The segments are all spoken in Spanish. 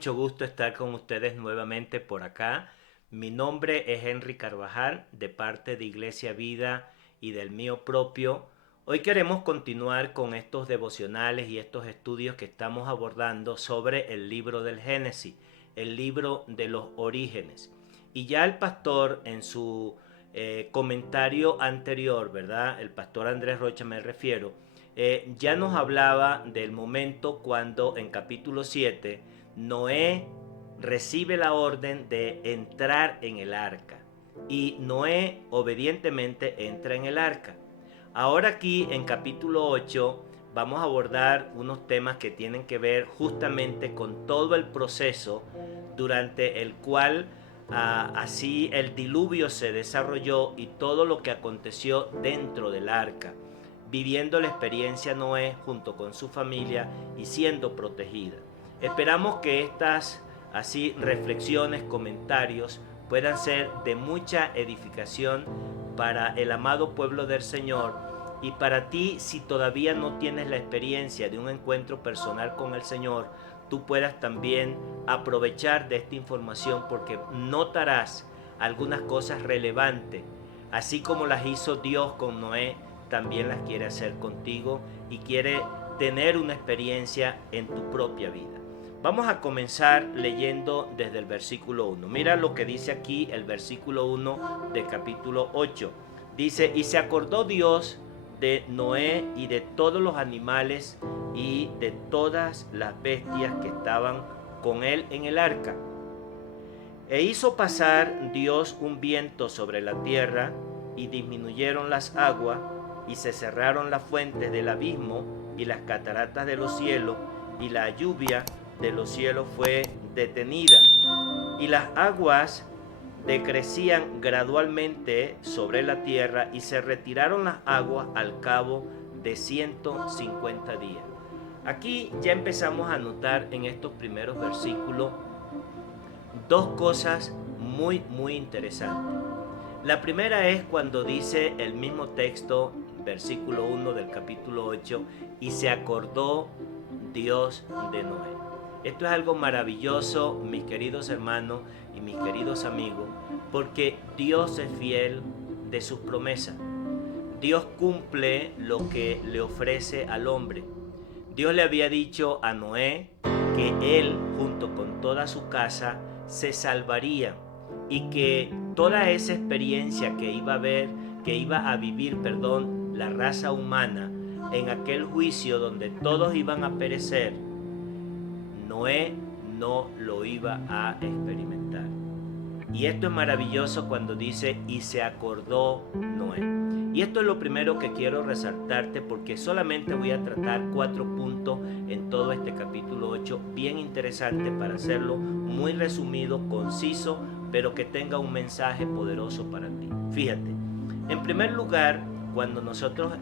mucho gusto estar con ustedes nuevamente por acá. Mi nombre es Henry Carvajal, de parte de Iglesia Vida y del mío propio. Hoy queremos continuar con estos devocionales y estos estudios que estamos abordando sobre el libro del Génesis, el libro de los orígenes. Y ya el pastor en su comentario anterior, ¿verdad? El pastor Andrés Rocha me refiero, ya nos hablaba del momento cuando en capítulo 7 Noé recibe la orden de entrar en el arca y Noé obedientemente entra en el arca. Ahora aquí en capítulo 8 vamos a abordar unos temas que tienen que ver justamente con todo el proceso durante el cual así el diluvio se desarrolló y todo lo que aconteció dentro del arca, viviendo la experiencia Noé junto con su familia y siendo protegida. Esperamos que estas así reflexiones, comentarios puedan ser de mucha edificación para el amado pueblo del Señor y para ti, si todavía no tienes la experiencia de un encuentro personal con el Señor, tú puedas también aprovechar de esta información porque notarás algunas cosas relevantes, así como las hizo Dios con Noé, también las quiere hacer contigo y quiere tener una experiencia en tu propia vida. Vamos a comenzar leyendo desde el versículo 1. Mira lo que dice aquí el versículo 1 del capítulo 8. Dice, y se acordó Dios de Noé y de todos los animales y de todas las bestias que estaban con él en el arca. E hizo pasar Dios un viento sobre la tierra y disminuyeron las aguas y se cerraron las fuentes del abismo y las cataratas de los cielos y la lluvia de los cielos fue detenida y las aguas decrecían gradualmente sobre la tierra y se retiraron las aguas al cabo de 150 días. Aquí ya empezamos a notar en estos primeros versículos dos cosas muy interesantes. La primera es cuando dice el mismo texto, versículo 1 del capítulo 8, y se acordó Dios de Noé. Esto es algo maravilloso, mis queridos hermanos y mis queridos amigos, porque Dios es fiel de sus promesas. Dios cumple lo que le ofrece al hombre. Dios le había dicho a Noé que él, junto con toda su casa, se salvaría y que toda esa experiencia que iba a vivir, la raza humana en aquel juicio donde todos iban a perecer, Noé no lo iba a experimentar. Y esto es maravilloso cuando dice, y se acordó Noé. Y esto es lo primero que quiero resaltarte porque solamente voy a tratar 4 puntos en todo este capítulo 8, bien interesante para hacerlo muy resumido, conciso, pero que tenga un mensaje poderoso para ti. Fíjate, en primer lugar, cuando nosotros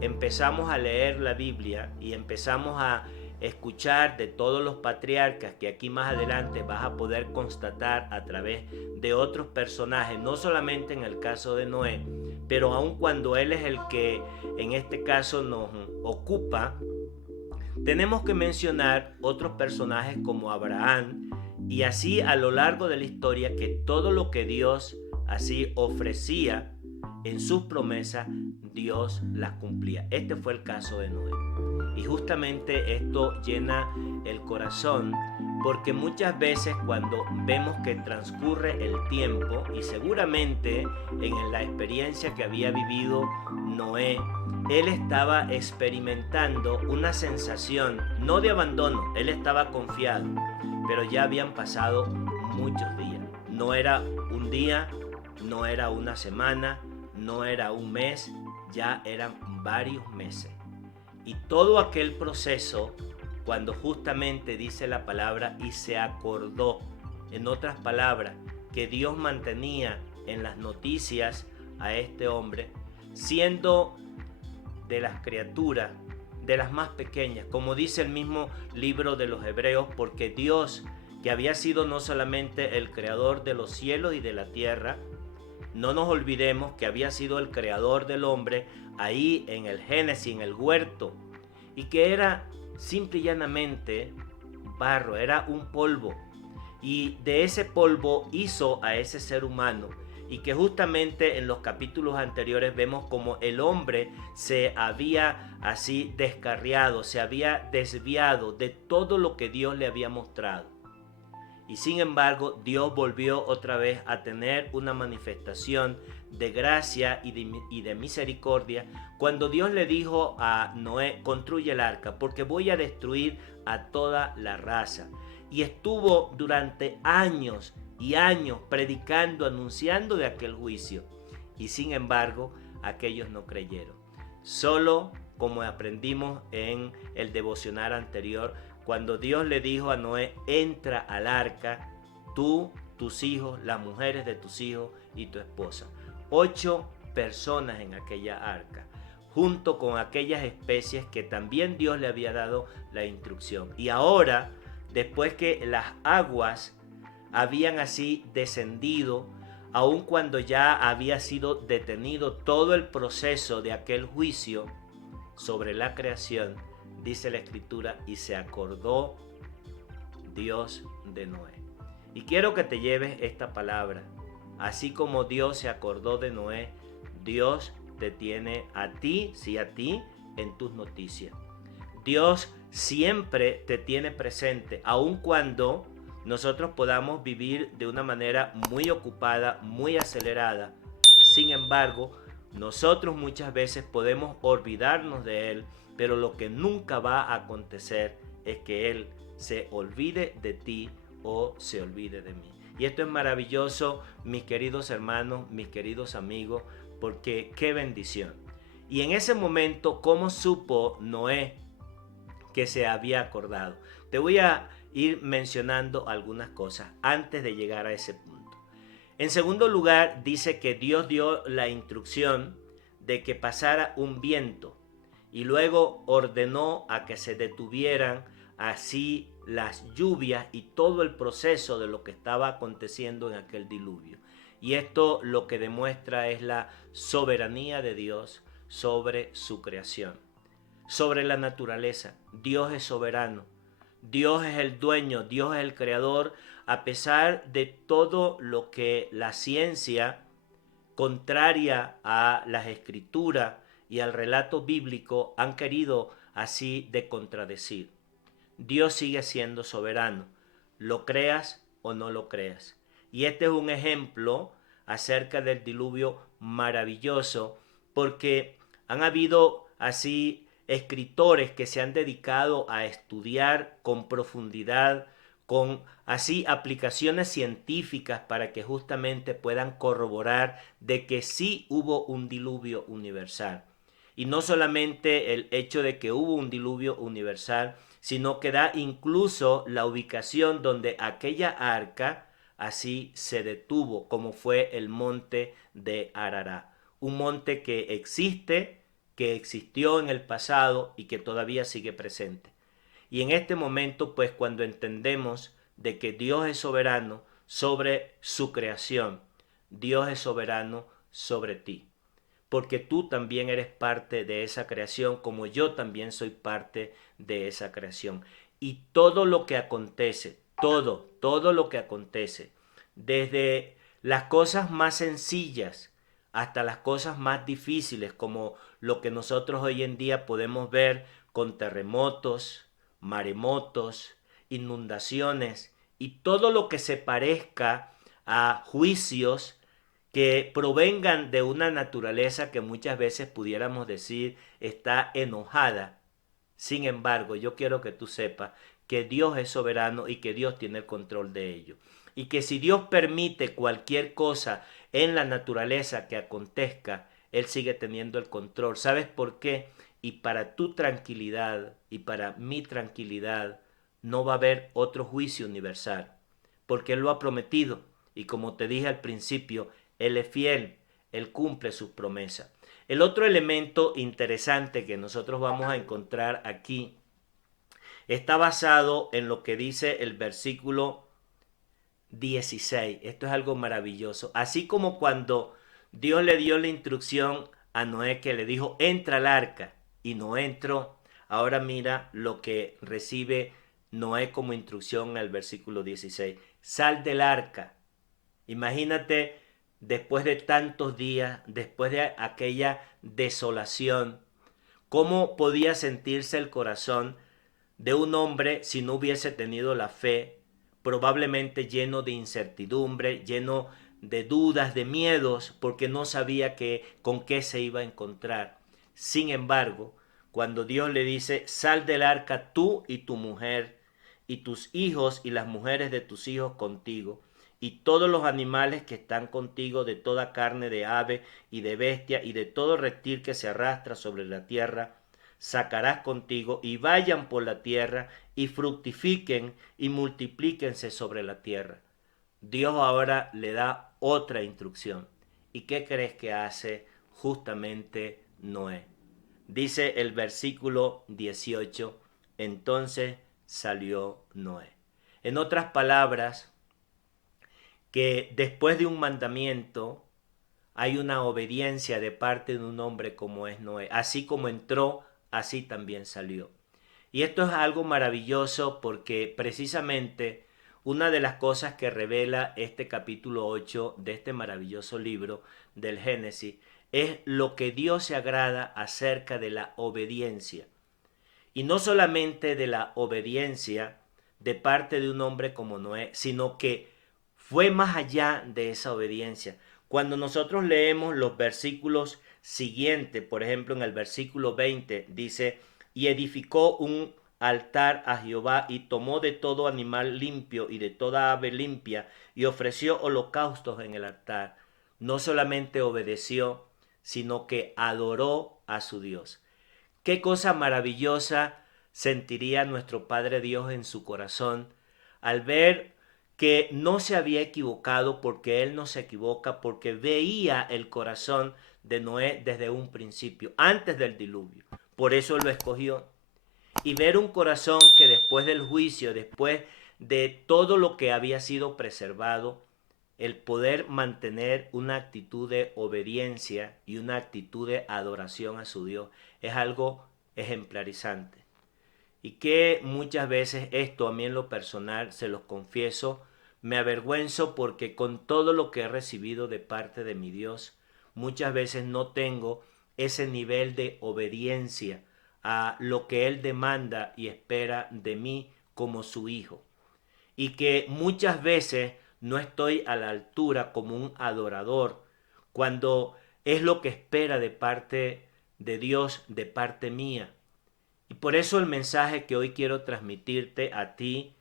empezamos a leer la Biblia y empezamos a escuchar de todos los patriarcas que aquí más adelante vas a poder constatar a través de otros personajes, no solamente en el caso de Noé, pero aun cuando él es el que en este caso nos ocupa, tenemos que mencionar otros personajes como Abraham y así a lo largo de la historia que todo lo que Dios así ofrecía en sus promesas, Dios las cumplía. Este fue el caso de Noé. Y justamente esto llena el corazón porque muchas veces cuando vemos que transcurre el tiempo y seguramente en la experiencia que había vivido Noé, él estaba experimentando una sensación no de abandono, él estaba confiado, pero ya habían pasado muchos días. No era un día, no era una semana, no era un mes, ya eran varios meses. Y todo aquel proceso, cuando justamente dice la palabra y se acordó, en otras palabras, que Dios mantenía en las noticias a este hombre, siendo de las criaturas, de las más pequeñas, como dice el mismo libro de los Hebreos, porque Dios, que había sido no solamente el creador de los cielos y de la tierra, no nos olvidemos que había sido el creador del hombre ahí en el Génesis, en el huerto, y que era simple y llanamente barro, era un polvo. Y de ese polvo hizo a ese ser humano. Y que justamente en los capítulos anteriores vemos como el hombre se había así descarriado, se había desviado de todo lo que Dios le había mostrado. Y sin embargo, Dios volvió otra vez a tener una manifestación de gracia y de misericordia cuando Dios le dijo a Noé: construye el arca porque voy a destruir a toda la raza. Y estuvo durante años y años predicando, anunciando de aquel juicio. Y sin embargo, aquellos no creyeron. Solo, como aprendimos en el devocional anterior, cuando Dios le dijo a Noé: entra al arca, tú, tus hijos, las mujeres de tus hijos y tu esposa. 8 personas en aquella arca, junto con aquellas especies que también Dios le había dado la instrucción. Y ahora, después que las aguas habían así descendido, aun cuando ya había sido detenido todo el proceso de aquel juicio sobre la creación, dice la Escritura, y se acordó Dios de Noé. Y quiero que te lleves esta palabra. Así como Dios se acordó de Noé, Dios te tiene a ti, sí, a ti, en tus noticias. Dios siempre te tiene presente, aun cuando nosotros podamos vivir de una manera muy ocupada, muy acelerada. Sin embargo, nosotros muchas veces podemos olvidarnos de Él, pero lo que nunca va a acontecer es que Él se olvide de ti o se olvide de mí. Y esto es maravilloso, mis queridos hermanos, mis queridos amigos, porque qué bendición. Y en ese momento, ¿cómo supo Noé que se había acordado? Te voy a ir mencionando algunas cosas antes de llegar a ese punto. En segundo lugar, dice que Dios dio la instrucción de que pasara un viento y luego ordenó a que se detuvieran así las lluvias y todo el proceso de lo que estaba aconteciendo en aquel diluvio. Y esto lo que demuestra es la soberanía de Dios sobre su creación, sobre la naturaleza. Dios es soberano, Dios es el dueño, Dios es el creador, a pesar de todo lo que la ciencia, contraria a las escrituras y al relato bíblico, han querido así de contradecir. Dios sigue siendo soberano, lo creas o no lo creas. Y este es un ejemplo acerca del diluvio maravilloso, porque han habido así escritores que se han dedicado a estudiar con profundidad, con así aplicaciones científicas para que justamente puedan corroborar de que sí hubo un diluvio universal. Y no solamente el hecho de que hubo un diluvio universal, sino que da incluso la ubicación donde aquella arca así se detuvo, como fue el monte de Arará. Un monte que existe, que existió en el pasado y que todavía sigue presente. Y en este momento, pues cuando entendemos de que Dios es soberano sobre su creación, Dios es soberano sobre ti, porque tú también eres parte de esa creación, como yo también soy parte de esa creación. Y todo lo que acontece, todo lo que acontece, desde las cosas más sencillas hasta las cosas más difíciles, como lo que nosotros hoy en día podemos ver con terremotos, maremotos, inundaciones y todo lo que se parezca a juicios que provengan de una naturaleza que muchas veces pudiéramos decir está enojada. Sin embargo, yo quiero que tú sepas que Dios es soberano y que Dios tiene el control de ello. Y que si Dios permite cualquier cosa en la naturaleza que acontezca, Él sigue teniendo el control. ¿Sabes por qué? Y para tu tranquilidad y para mi tranquilidad no va a haber otro juicio universal, porque Él lo ha prometido. Y como te dije al principio, Él es fiel, Él cumple sus promesas. El otro elemento interesante que nosotros vamos a encontrar aquí está basado en lo que dice el versículo 16. Esto es algo maravilloso. Así como cuando Dios le dio la instrucción a Noé, que le dijo entra al arca y no entró, ahora mira lo que recibe Noé como instrucción en el versículo 16. Sal del arca. Imagínate, después de tantos días, después de aquella desolación, ¿cómo podía sentirse el corazón de un hombre si no hubiese tenido la fe, probablemente lleno de incertidumbre, lleno de dudas, de miedos, porque no sabía con qué se iba a encontrar? Sin embargo, cuando Dios le dice, sal del arca tú y tu mujer, y tus hijos y las mujeres de tus hijos contigo, y todos los animales que están contigo, de toda carne de ave y de bestia, y de todo reptil que se arrastra sobre la tierra, sacarás contigo, y vayan por la tierra, y fructifiquen y multiplíquense sobre la tierra. Dios ahora le da otra instrucción. ¿Y qué crees que hace justamente Noé? Dice el versículo 18, entonces salió Noé. En otras palabras, que después de un mandamiento hay una obediencia de parte de un hombre como es Noé. Así como entró, así también salió. Y esto es algo maravilloso porque precisamente una de las cosas que revela este capítulo 8 de este maravilloso libro del Génesis es lo que Dios se agrada acerca de la obediencia. Y no solamente de la obediencia de parte de un hombre como Noé, sino que fue más allá de esa obediencia. Cuando nosotros leemos los versículos siguientes, por ejemplo en el versículo 20 dice, y edificó un altar a Jehová y tomó de todo animal limpio y de toda ave limpia y ofreció holocaustos en el altar. No solamente obedeció, sino que adoró a su Dios. Qué cosa maravillosa sentiría nuestro Padre Dios en su corazón al ver que no se había equivocado, porque Él no se equivoca, porque veía el corazón de Noé desde un principio, antes del diluvio. Por eso lo escogió. Y ver un corazón que después del juicio, después de todo lo que había sido preservado, el poder mantener una actitud de obediencia y una actitud de adoración a su Dios es algo ejemplarizante. Y que muchas veces esto a mí en lo personal, se los confieso, me avergüenzo porque con todo lo que he recibido de parte de mi Dios, muchas veces no tengo ese nivel de obediencia a lo que Él demanda y espera de mí como su hijo. Y que muchas veces no estoy a la altura como un adorador cuando es lo que espera de parte de Dios, de parte mía. Y por eso el mensaje que hoy quiero transmitirte a ti,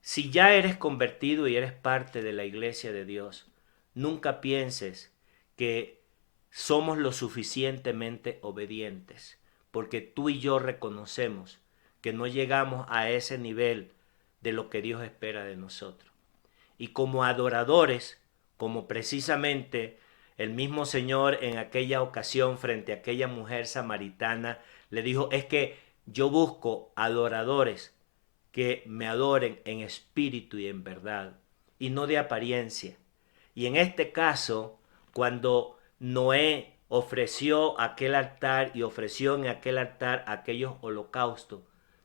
si ya eres convertido y eres parte de la iglesia de Dios, nunca pienses que somos lo suficientemente obedientes, porque tú y yo reconocemos que no llegamos a ese nivel de lo que Dios espera de nosotros. Y como adoradores, como precisamente el mismo Señor en aquella ocasión frente a aquella mujer samaritana le dijo, es que yo busco adoradores que me adoren en espíritu y en verdad, y no de apariencia. Y en este caso, cuando Noé ofreció aquel altar y ofreció en aquel altar aquellos holocaustos,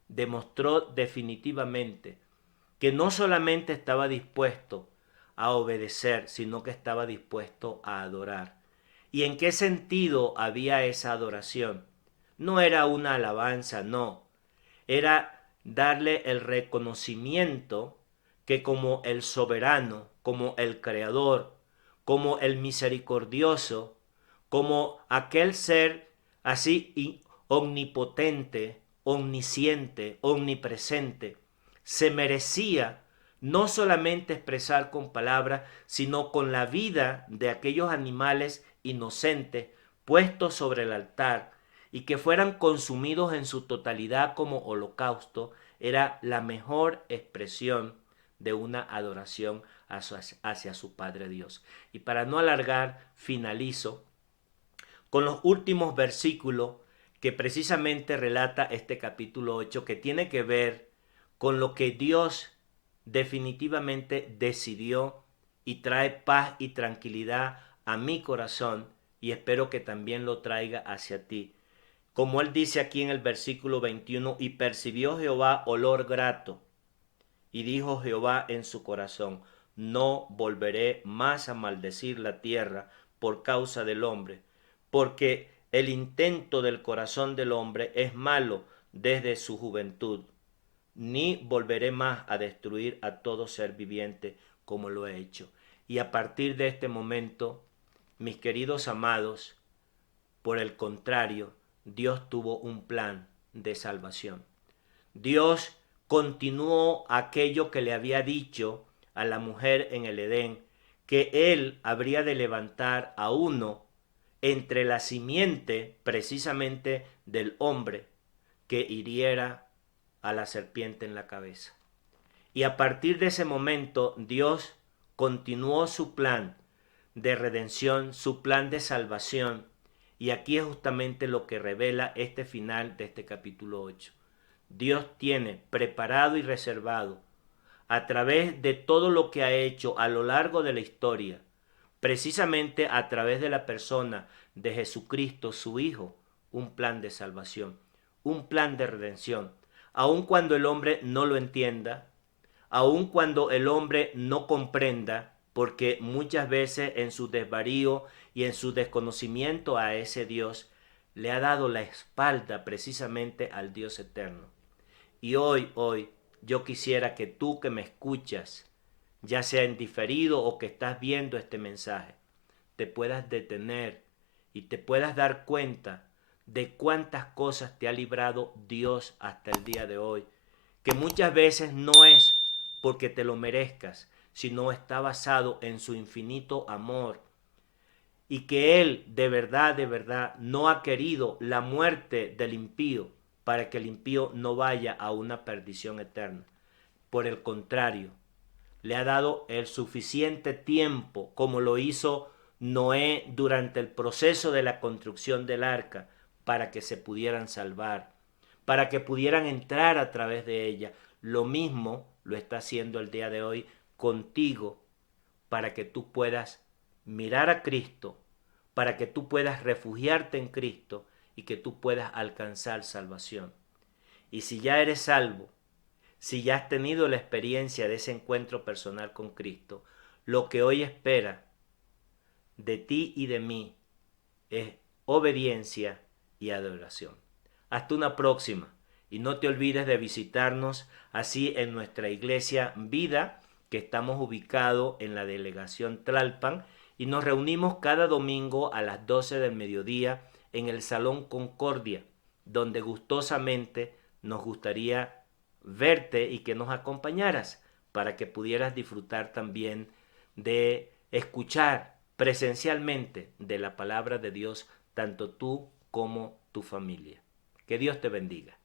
demostró definitivamente que no solamente estaba dispuesto a obedecer, sino que estaba dispuesto a adorar. ¿Y en qué sentido había esa adoración? No era una alabanza, no. Era darle el reconocimiento que como el soberano, como el creador, como el misericordioso, como aquel ser así omnipotente, omnisciente, omnipresente, se merecía no solamente expresar con palabras, sino con la vida de aquellos animales inocentes puestos sobre el altar y que fueran consumidos en su totalidad como holocausto, era la mejor expresión de una adoración hacia su Padre Dios. Y para no alargar, finalizo con los últimos versículos que precisamente relata este capítulo 8, que tiene que ver con lo que Dios definitivamente decidió y trae paz y tranquilidad a mi corazón, y espero que también lo traiga hacia ti. Como él dice aquí en el versículo 21, y percibió Jehová olor grato. Y dijo Jehová en su corazón: no volveré más a maldecir la tierra por causa del hombre, porque el intento del corazón del hombre es malo desde su juventud, ni volveré más a destruir a todo ser viviente como lo he hecho. Y a partir de este momento, mis queridos amados, por el contrario, Dios tuvo un plan de salvación. Dios continuó aquello que le había dicho a la mujer en el Edén, que él habría de levantar a uno entre la simiente precisamente del hombre que hiriera a la serpiente en la cabeza. Y a partir de ese momento Dios continuó su plan de redención, su plan de salvación. Y aquí es justamente lo que revela este final de este capítulo 8. Dios tiene preparado y reservado, a través de todo lo que ha hecho a lo largo de la historia, precisamente a través de la persona de Jesucristo, su Hijo, un plan de salvación, un plan de redención. Aun cuando el hombre no lo entienda, aun cuando el hombre no comprenda, porque muchas veces en su desvarío y en su desconocimiento a ese Dios, le ha dado la espalda precisamente al Dios eterno. Y hoy, yo quisiera que tú que me escuchas, ya sea en diferido o que estás viendo este mensaje, te puedas detener y te puedas dar cuenta de cuántas cosas te ha librado Dios hasta el día de hoy, que muchas veces no es porque te lo merezcas, sino está basado en su infinito amor, y que Él de verdad, no ha querido la muerte del impío para que el impío no vaya a una perdición eterna. Por el contrario, le ha dado el suficiente tiempo, como lo hizo Noé durante el proceso de la construcción del arca, para que se pudieran salvar, para que pudieran entrar a través de ella. Lo mismo lo está haciendo el día de hoy contigo, para que tú puedas mirar a Cristo, para que tú puedas refugiarte en Cristo y que tú puedas alcanzar salvación. Y si ya eres salvo, si ya has tenido la experiencia de ese encuentro personal con Cristo, lo que hoy espera de ti y de mí es obediencia y adoración. Hasta una próxima, y no te olvides de visitarnos así en nuestra iglesia Vida, que estamos ubicados en la delegación Tlalpan, y nos reunimos cada domingo a las 12 del mediodía en el Salón Concordia, donde gustosamente nos gustaría verte y que nos acompañaras para que pudieras disfrutar también de escuchar presencialmente de la palabra de Dios, tanto tú como tu familia. Que Dios te bendiga.